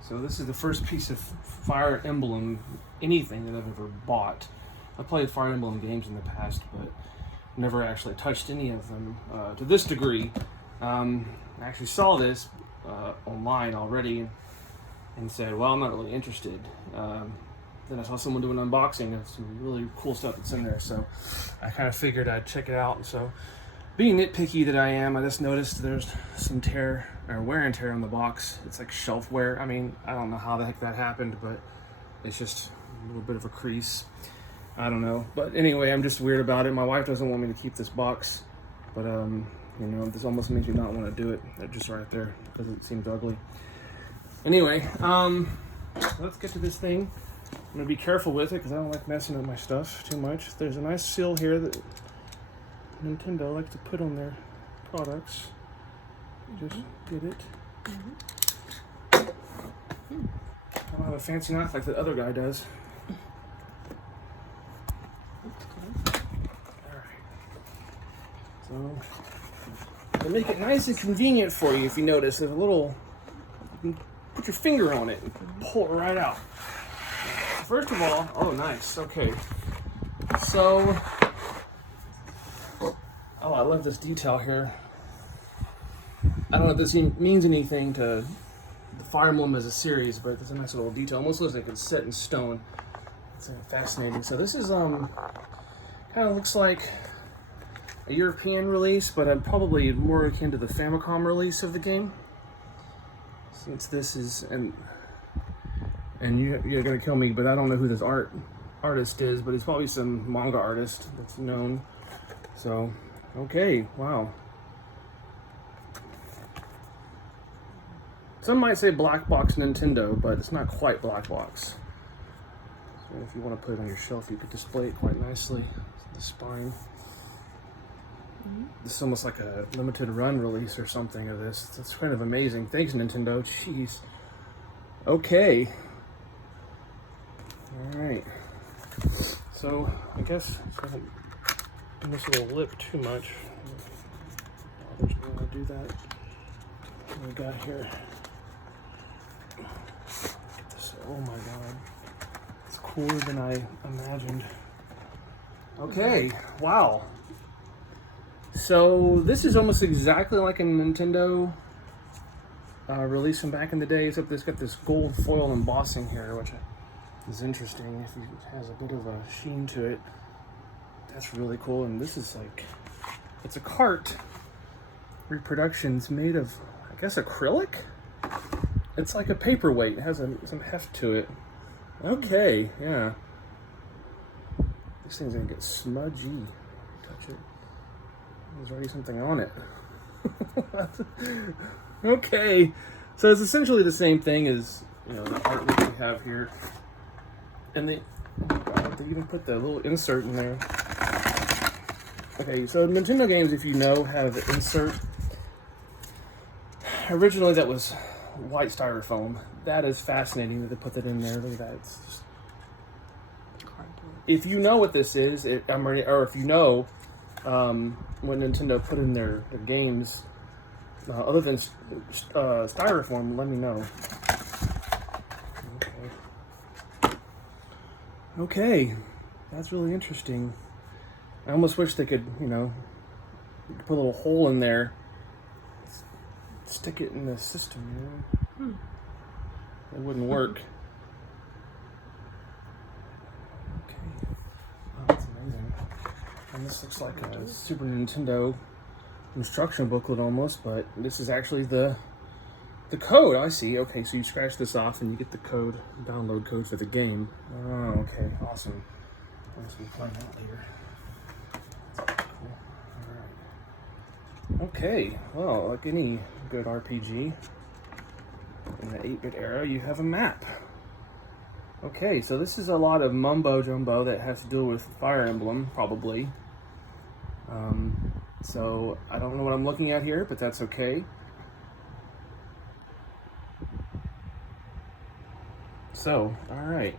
So this is the first piece of Fire Emblem anything that I've ever bought. I played Fire Emblem games in the past, but never actually touched any of them to this degree. I actually saw this online already and said, well, I'm not really interested. Then I saw someone do an unboxing of some really cool stuff that's in there, so I kind of figured I'd check it out. And so, being nitpicky that I am, I just noticed there's some tear or wear and tear on the box. It's like shelf wear. I mean, I don't know how the heck that happened, but it's just a little bit of a crease. I don't know. But anyway, I'm just weird about it. My wife doesn't want me to keep this box, but you know, this almost makes me not want to do it. That just right there because it seems ugly. Anyway, let's get to this thing. I'm gonna be careful with it because I don't like messing up my stuff too much. There's a nice seal here that Nintendo likes to put on their products. You just get it. I don't have a fancy knife like the other guy does. Alright. So, they make it nice and convenient for you if you notice. There's a little, you can put your finger on it and pull it right out. First of all, oh nice, okay. So, oh, I love this detail here. I don't know if this means anything to the Fire Emblem as a series, but it's a nice little detail. Almost looks like it's set in stone. It's fascinating. So this is kind of looks like a European release, but I'm probably more akin to the Famicom release of the game. Since this is and you're gonna kill me, but I don't know who this artist is, but he's probably some manga artist that's known. So, okay, wow. Some might say black box Nintendo, but it's not quite black box. So if you want to put it on your shelf, you could display it quite nicely. The spine. This is almost like a limited run release or something of this. That's kind of amazing. Thanks, Nintendo. Jeez. Okay. Alright, so I guess I haven't done this little lip too much. There's no way to do that. What do we got here? Get this. Oh my god. It's cooler than I imagined. Okay, wow. So this is almost exactly like a Nintendo release from back in the day, except it's got this gold foil embossing here, which is interesting. If it has a bit of a sheen to it, that's really cool. And this is like, it's a cart reproductions made of, I guess, acrylic. It's like a paperweight. It has some heft to it. Okay, yeah. This thing's gonna get smudgy. Touch it. There's already something on it. Okay, so it's essentially the same thing as, you know, the art that we have here. And they even put the little insert in there. Okay, so Nintendo games, if you know, have an insert. Originally, that was white styrofoam. That is fascinating that they put that in there. Look at that. It's just... If you know what this is, or if you know what Nintendo put in their games, other than styrofoam, let me know. Okay, that's really interesting. I almost wish they could, you know, put a little hole in there, stick it in the system, you know? It wouldn't work. Okay, oh, that's amazing. And this looks like a Super Nintendo instruction booklet almost, but this is actually the code. I see. Okay, so you scratch this off and you get the code, download code for the game. Oh, okay, awesome. I guess we'll find out later. That's cool. All right. Okay, well, like any good RPG in the 8-bit era, you have a map. Okay, so this is a lot of mumbo jumbo that has to do with Fire Emblem, probably. So I don't know what I'm looking at here, but that's okay. So, alright.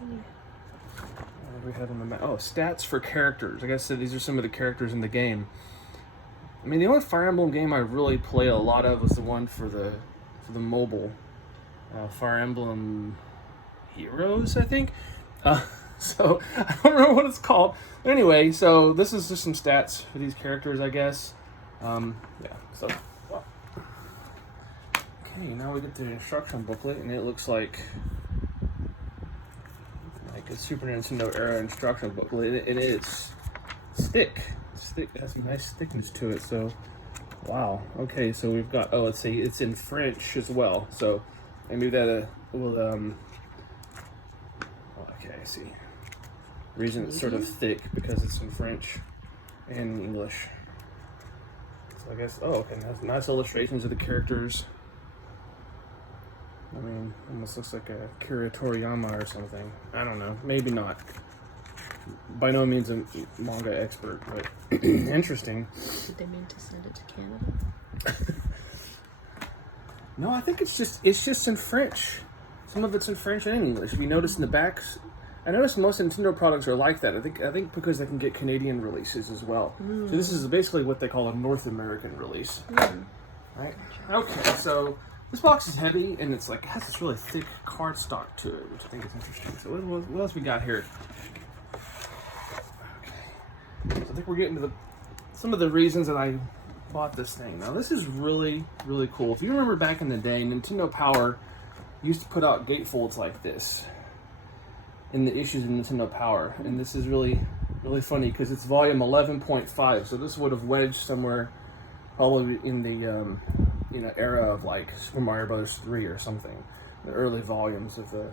What do we have on the map? Oh, stats for characters. I guess these are some of the characters in the game. I mean, the only Fire Emblem game I really played a lot of was the one for the for the mobile. Fire Emblem Heroes, I think. So I don't remember what it's called. Anyway, so this is just some stats for these characters, I guess. Yeah. So. Well. Okay, now we get the instruction booklet, and it looks like a Super Nintendo era instruction booklet. It is thick. It's thick. It has a nice thickness to it. So, wow. Okay, so we've got. Oh, let's see. It's in French as well. So, maybe that will. Okay, I see. The reason it's sort of thick because it's in French and English. So I guess. Oh, okay. Nice illustrations of the characters. I mean, almost looks like a Kira Toriyama or something. I don't know. Maybe not. By no means a manga expert, but interesting. Did they mean to send it to Canada? No, I think it's just in French. Some of it's in French and English. If you notice in the backs, I notice most Nintendo products are like that. I think because they can get Canadian releases as well. So this is basically what they call a North American release. Right? Okay, so this box is heavy, and it has this really thick cardstock to it, which I think is interesting. So what else we got here? Okay, so I think we're getting to some of the reasons that I bought this thing. Now this is really, really cool. If you remember back in the day, Nintendo Power used to put out gatefolds like this in the issues of Nintendo Power, and this is really, really funny because it's volume 11.5. So this would have wedged somewhere, probably in the era of like Super Mario Bros. 3 or something, the early volumes of the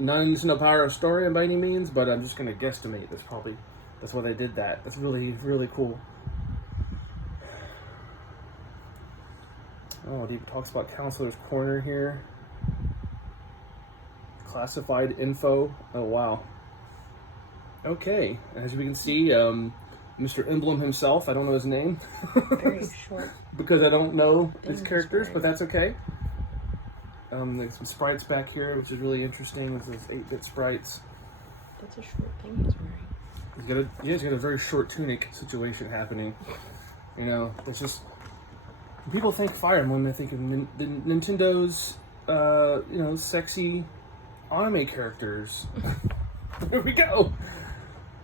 not Nintendo Power Historian by any means, but I'm just gonna guesstimate that's why they did that. That's really, really cool. Oh, it even talks about Counselor's Corner here. Classified info. Oh wow. Okay, as we can see, Mr. Emblem himself, I don't know his name. Very short. Because I don't know his characters, but that's okay. There's some sprites back here, which is really interesting. This is 8-bit sprites. That's a short thing he's wearing. He's got a very short tunic situation happening. You know, it's just... When people think Fire Emblem, they think of Nintendo's, sexy anime characters. There we go!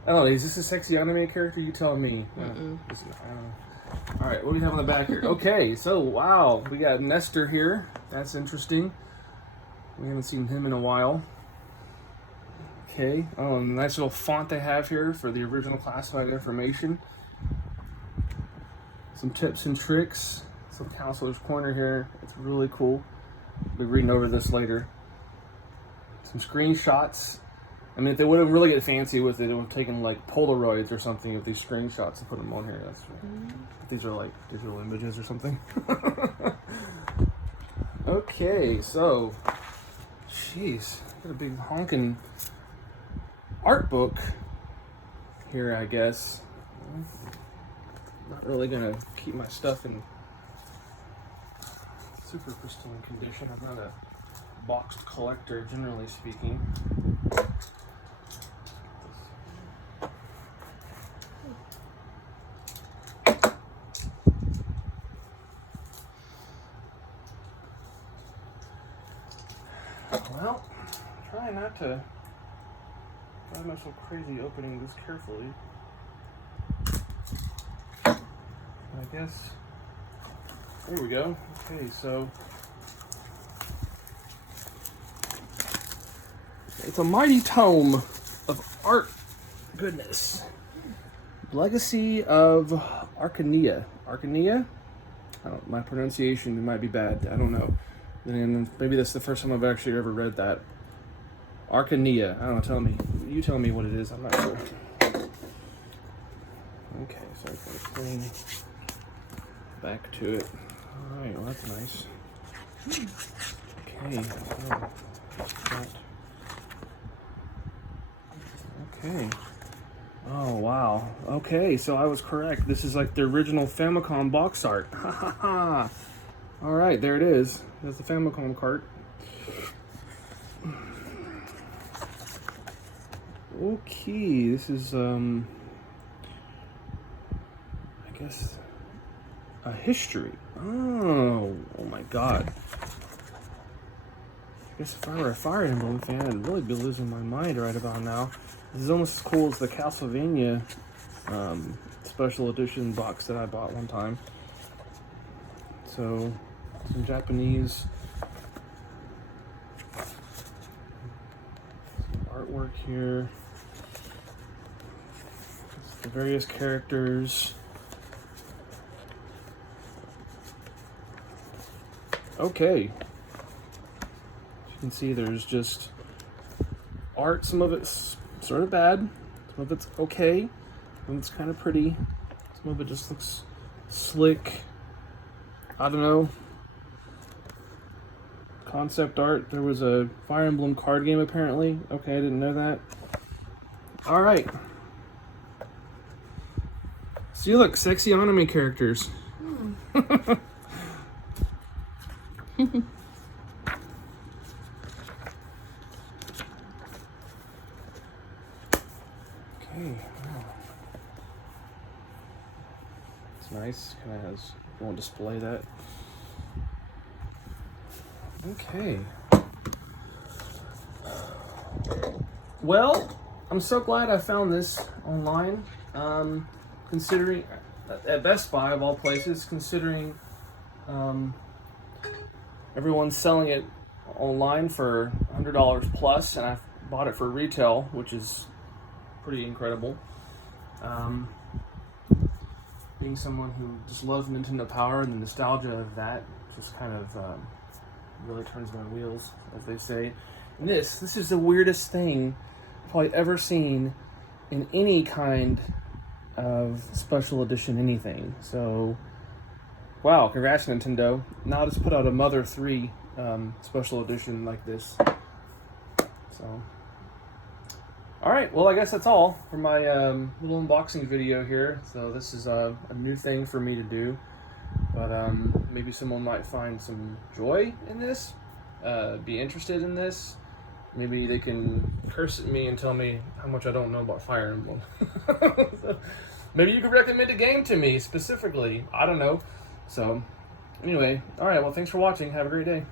Oh, is this a sexy anime character? You tell me. Alright, what do we have on the back here? Okay, so, wow, we got Nestor here. That's interesting. We haven't seen him in a while. Okay, oh, nice little font they have here for the original classified information. Some tips and tricks. Some Counselor's Corner here. It's really cool. We'll be reading over this later. Some screenshots. I mean, if they would have really get fancy with it, it would have taken like Polaroids or something of these screenshots and put them on here. These are like digital images or something. Okay, so, jeez, got a big honking art book here, I guess. Not really gonna keep my stuff in super pristine condition. I'm not a boxed collector, generally speaking. Well, try not to drive myself crazy opening this carefully. I guess. There we go. Okay, so it's a mighty tome of art goodness. Legacy of Arcania. Arcania? My pronunciation might be bad. I don't know. And maybe that's the first time I've actually ever read that. Arcania. I don't know. Tell me. You tell me what it is. I'm not sure. Okay, so I've got a clean back to it. Alright, well that's nice. Okay, so okay. Oh wow. Okay, so I was correct. This is like the original Famicom box art. Ha ha ha. Alright, there it is. There's the Famicom cart. Okay, this is I guess a history Oh my god. I guess if I were a Fire Emblem fan, I'd really be losing my mind right about now. This is almost as cool as the Castlevania special edition box that I bought one time. So, some Japanese artwork here. The various characters. Okay. As you can see, there's just art. Some of it's sort of bad. Some of it's okay. Some of it's kind of pretty. Some of it just looks slick. I don't know. Concept art. There was a Fire Emblem card game apparently. Okay, I didn't know that. Alright. See, look, sexy anime characters. Okay. Wow. It's nice. Kind of has. Won't display that. Okay. Well, I'm so glad I found this online. Considering at Best Buy of all places, considering everyone's selling it online for $100 plus, and I bought it for retail, which is pretty incredible. Being someone who just loves Nintendo Power and the nostalgia of that, just kind of really turns my wheels, as they say. And this is the weirdest thing I've probably ever seen in any kind of special edition anything. So, wow, congrats Nintendo. Now just put out a Mother 3 special edition like this. So, alright, well I guess that's all for my little unboxing video here. So this is a new thing for me to do. But maybe someone might find some joy in this, be interested in this. Maybe they can curse at me and tell me how much I don't know about Fire Emblem. So, maybe you could recommend a game to me specifically. I don't know. So, anyway, alright, well thanks for watching. Have a great day.